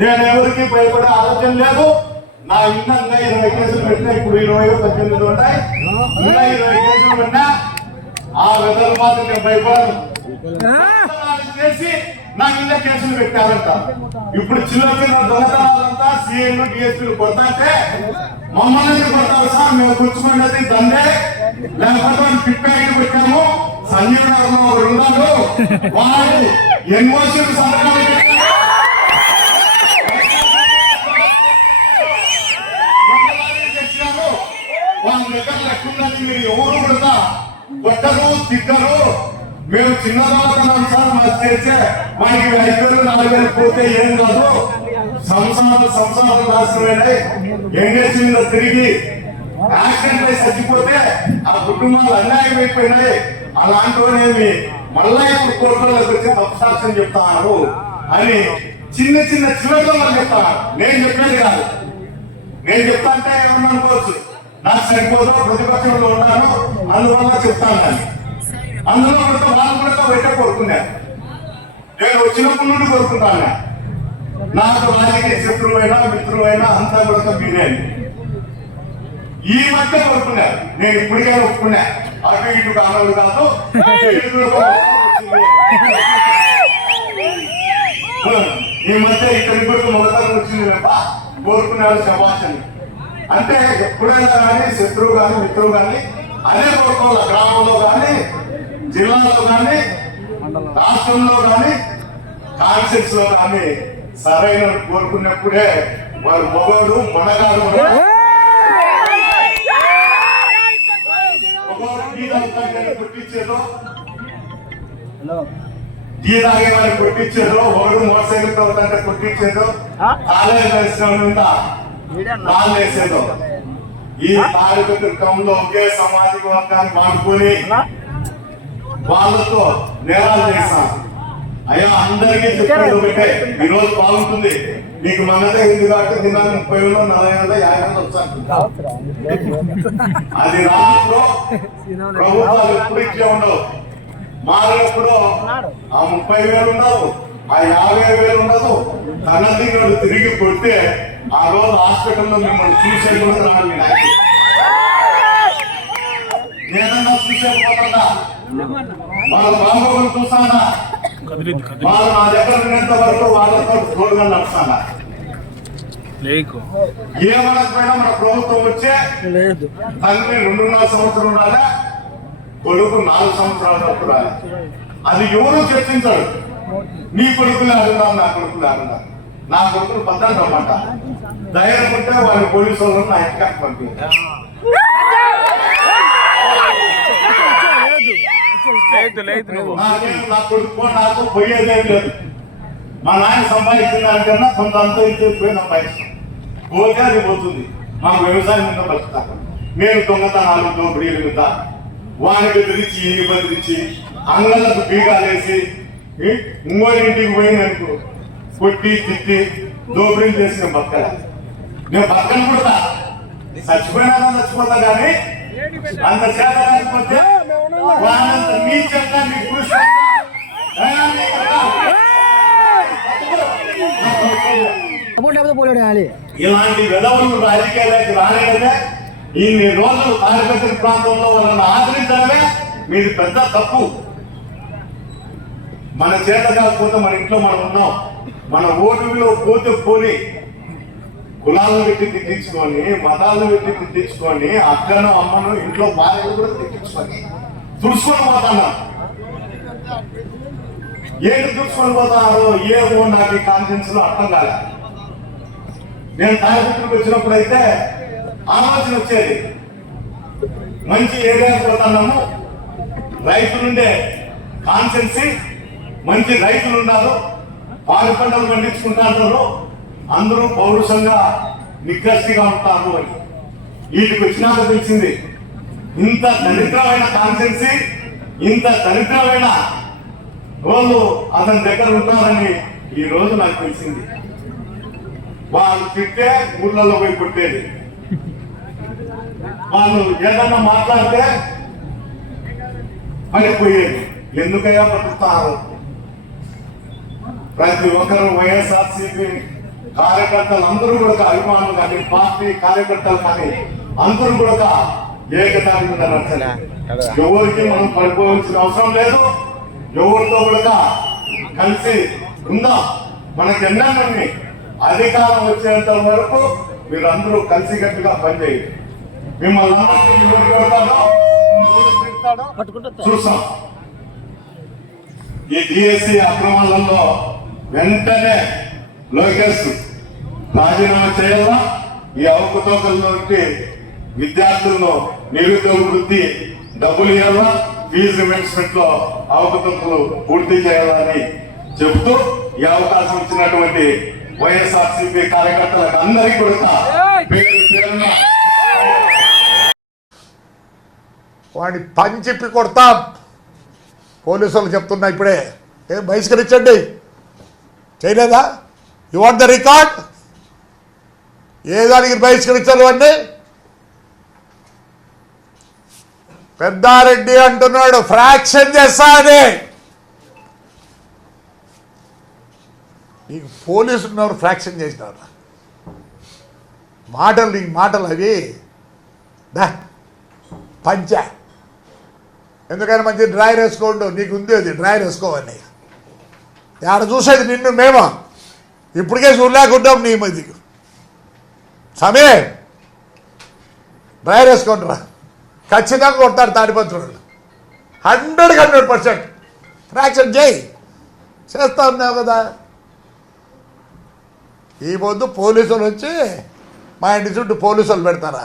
నేను ఎవరికి భయపడే ఆలోచన లేదు. నా ఇంకా 20 కేసులు పెట్టినా, ఇప్పుడు 18 ఉన్నాయి, ఇంకా 20 కేసులు పెట్టినా ఆ విధులు మాత్రం నేను భయపడను. చేసి నా కింద కేసులు పెట్టారంట. ఇప్పుడు చిన్న చిన్న దొంగతనాలంతా సీఎంలు డిఎస్పీలు కొడతాంటే మమ్మల్ని కొడతారు సార్, మేము కూర్చుకున్నది దండే, లేకపోతే పిప్పాయికి పెట్టాము. సంజీవ్ నగర్ ఉన్నాడు, వాళ్ళు ఎన్ఓసీలు సంతకాలు వాళ్ళ దగ్గర లెక్కుందని మీరు ఎవరు కొడతా కొట్టరు తిట్టరు. మేము చిన్న దొంగతనం సార్ మాకు చేసే మనకి 5,000 4,000 పోతే ఏం కాదు, సంసారాలు నాశనమైనాయి, ఎంగేజ్ మీద తిరిగి యాక్సిడెంట్ అయి చచ్చిపోతే ఆ కుటుంబాలు అన్యాయం అయిపోయినాయి. అలాంటివి మళ్ళా ఇప్పుడు కోర్టులోకి వచ్చి తప్పు సాక్ష్యం చెప్తాను అని చిన్న చిన్న చివరిలో చెప్తాను. నేను చెప్పేది కాదు, నేను చెప్తా అంటే ఏమన్నా అనుకోవచ్చు, నాకు సరిపోదు, ప్రతిపక్షంలో ఉన్నాను అందువల్ల చెప్తాను కానీ. అందులో కూడా వాళ్ళు కూడా బయట కోరుకున్నారు. నేను వచ్చినప్పుడు నుండి కోరుకుంటాను, నాకు రాజకీయ శత్రువైనా మిత్రులైనా అంతా కూడా మీరే. ఈ మధ్య కోరుకున్నారు, నేను ఇప్పటికైనా ఒప్పుకున్నా, అటు ఇటు కావాలి కాదు. ఈ మధ్య ఇక్కడికి మొదటి వచ్చింది తప్ప కోరుకున్నాడు శభాషని. అంటే ఎప్పుడైనా కానీ శత్రువు కానీ మిత్రువు కానీ అదే కోరుకోవాలి. గ్రామంలో కానీ జిల్లాలో కానీ రాష్ట్రంలో కానీ కాన్సెప్ట్స్ లో కానీ సరైన కోరుకున్నప్పుడే వారు మొగడు మనగాడు కొట్టించేదో, టీ తాగే వారికి కొట్టించేదో, ఒకడు మోటార్ సైకిల్ తోటంటే కొట్టించేదో, కాలేజ్ వేసేదో, ఈ కార్యకర్తలో ఒకే సామాజిక వర్గాన్ని వాడుకొని వాళ్ళతో నేరాలు చేస్తాం. అయ్యా అందరికీ చెప్పేది ఒకటే, ఈ రోజు బాగుంటుంది, మీకు మనదే ఉంది కాబట్టి దినాన్ని 30 40 50 వచ్చాను. అది రాష్ట్రంలో ప్రభుత్వాలు ఎప్పుడు ఇట్లే ఉండవు. మారినప్పుడు ఆ 30,000 ఉండదు, ఆ 50,000 ఉండదు. తనదిగడు తిరిగి కొడితే ఆ రోజు హాస్పిటల్లో మిమ్మల్ని చూసేది కూడా రావాలి. నేనన్నా చూసేపోతుందా, వాళ్ళ బాగోగులు చూస్తానా, వాళ్ళు నా దగ్గర ఉన్నంత వరకు వాళ్ళతో తోడుగా నడుస్తానా. ఏమనకపోయినా మన ప్రభుత్వం వచ్చే తండ్రి 2.5 సంవత్సరం రాలే, కొడుకు 4 సంవత్సరాల వరకు రాలే. అది ఎవరు చర్చించాడు. నీ కొడుకులే అడుగుదాం, నా కొడుకులే అడుగుదాం. నా కొడుకులు పద్దాలు రమ్మంట, ధైర్యం ఉంటే వాళ్ళ పోలీసు వాళ్ళని నా ఇంటికి పంపించారు. నా కొడుకు నాకు పోయేదేం లేదు. మా నాయన సంపాదించిన దానికన్నా కొంత అంత పోయి సంపాదిస్తాం, పోతే అది పోతుంది. మాకు వ్యవసాయం మీద బతుకుతాం. మేము దొంగతనాలు దోపిడీల మీద వాని బెదిరించి ఇన్ని బెదిరించి అంగళ్ళకు బీగాలేసి ఇంకోటింటికి పోయిననుకో కొట్టి తిట్టి దోపిడీ చేసి నేను బతకలే. నేను బతకను కూడా చచ్చిపోయినా చచ్చిపోతా కానీ అంత చేత లేకపోతే వాళ్ళంత నీచంగా నీ ఇలాంటి విధవులు రాజకీయాలకు రాలేదే. ఇన్ని రోజులు కార్యకర్తల ప్రాంతంలో వాళ్ళని ఆదరించడమే మీది పెద్ద తప్పు. మన చేత కాకపోతే మన ఇంట్లో మనం ఉన్నాం. మన ఓటులో పోతే పోని కులాలను పెట్టి తిట్టించుకొని, మతాలను పెట్టి తిట్టించుకొని, అక్కను అమ్మను ఇంట్లో భార్యలు కూడా తిట్టించుకొని తుడుచుకొని పోతున్నా. ఏంటి తుడుచుకొని పోతారో ఏమో నాకు ఈ కాన్ఫిడెన్స్ లో అర్థం కాలే. నేను కార్యకర్తలకు వచ్చినప్పుడు అయితే ఆలోచన వచ్చేది, మంచి ఏరియాకి పోతున్నాము, రైతులుండే కాన్సెన్సీ, మంచి రైతులు ఉన్నారు, పాడి పంటలు పండించుకుంటారు, అందరూ పౌరుషంగా నిక్కచ్చిగా ఉంటారు అని. వీటికి వచ్చినాక తెలిసింది ఇంత దరిద్రమైన కాన్సెన్సీ, ఇంత దరిద్రమైన వాళ్ళు అతని దగ్గర ఉంటారని ఈ రోజు నాకు తెలిసింది. వాళ్ళు తిట్టే ఊళ్ళలో పోయి కొట్టేది, వాళ్ళు ఏదన్నా మాట్లాడితే పడిపోయేది. ఎందుకయ్యా బతుకుతారు? ప్రతి ఒక్కరు వైఎస్ఆర్సీపీ కార్యకర్తలు అందరూ కూడా అభిమానులు కానీ పార్టీ కార్యకర్తలు కానీ అందరూ కూడా ఏకతాటి మీద నడచాలి. ఎవరికి మనం పడిపోవాల్సిన అవసరం లేదు. ఎవరితో కూడా కలిసి ఉందాం. మనకు ఎన్నన్నీ అధికారం వచ్చేంత వరకు మీరు అందరూ కలిసికట్టుగా పనిచేయండి. మిమ్మల్ని చూసాం. ఈ డిఎస్సి అక్రమాలలో వెంటనే లోకేష్ రాజీనామా చేయాలా. ఈ అవకతవకల్లోకి విద్యార్థులను నిరుద్యోగ వృత్తి డబ్బులు ఇవ్వాలా. ఫీజు రిమెంబర్స్మెంట్ లో అవకతవకలు పూర్తి చేయాలని చెబుతూ ఈ అవకాశం ఇచ్చినటువంటి వైఎస్ఆర్సీపీ కార్యకర్తలకు అందరికీ కూడా వాడిని పని చెప్పి కొడతాం. పోలీసులు చెప్తున్నా ఇప్పుడే. ఏం బహిష్కరించండి. చేయలేదా? You want the record? ఏ దానికి బహిష్కరించాలి అన్నీ? పెద్దారెడ్డి అంటున్నాడు ఫ్రాక్షన్ చేస్తా అని. నీకు పోలీసులు ఉన్నారు, ఫ్రాక్షన్ చేసినారు. మాటలు నీకు మాటలు అవి దా పంచ. ఎందుకని మంచి డ్రాయర్ వేసుకోండు. నీకు ఉంది అది డ్రాయర్ వేసుకోవని. ఆడ చూసేది నిన్ను మేము ఇప్పటికే చూడలేకుంటాం. నీ మధ్య సమయ డ్రాయర్ వేసుకుంటారా? ఖచ్చితంగా కొడతారు తాడిపత్రులు. 100% ఫ్రాక్షన్ చేయి. చేస్తా ఉన్నావు కదా. ఈ పొద్దు పోలీసులు వచ్చి మా ఇంటి చుట్టూ పోలీసులు పెడతారా?